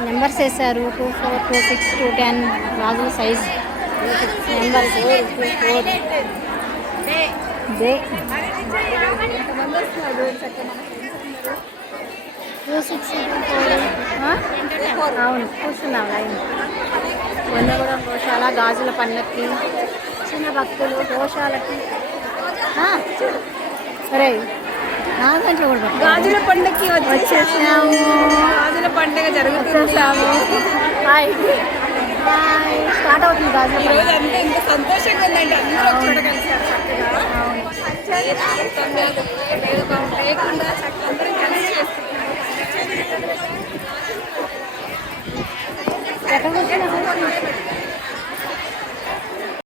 Numbers వేశారు 24, 26, 210 గాజుల size number 424 day 2624 అవును కూర్చున్నాం లైన్ వందగూడెం గోశాల గాజుల పండక్కి చిన్న భక్తులు గోశాలకి అరే దాంట్లో కూడా గాజుల పండగకి వచ్చేసాము. గాజుల పండుగ జరుగుతుంది. స్టార్ట్ అవుతుంది గాజుల ఈ రోజు అంతా ఎంత సంతోషంగా ఉందండి. అందరూ ఒక చోట కలిసారు చక్కగా. లేకుండా చక్కగా అందరం కలిసి ఎక్కడ కూర్చున్నాము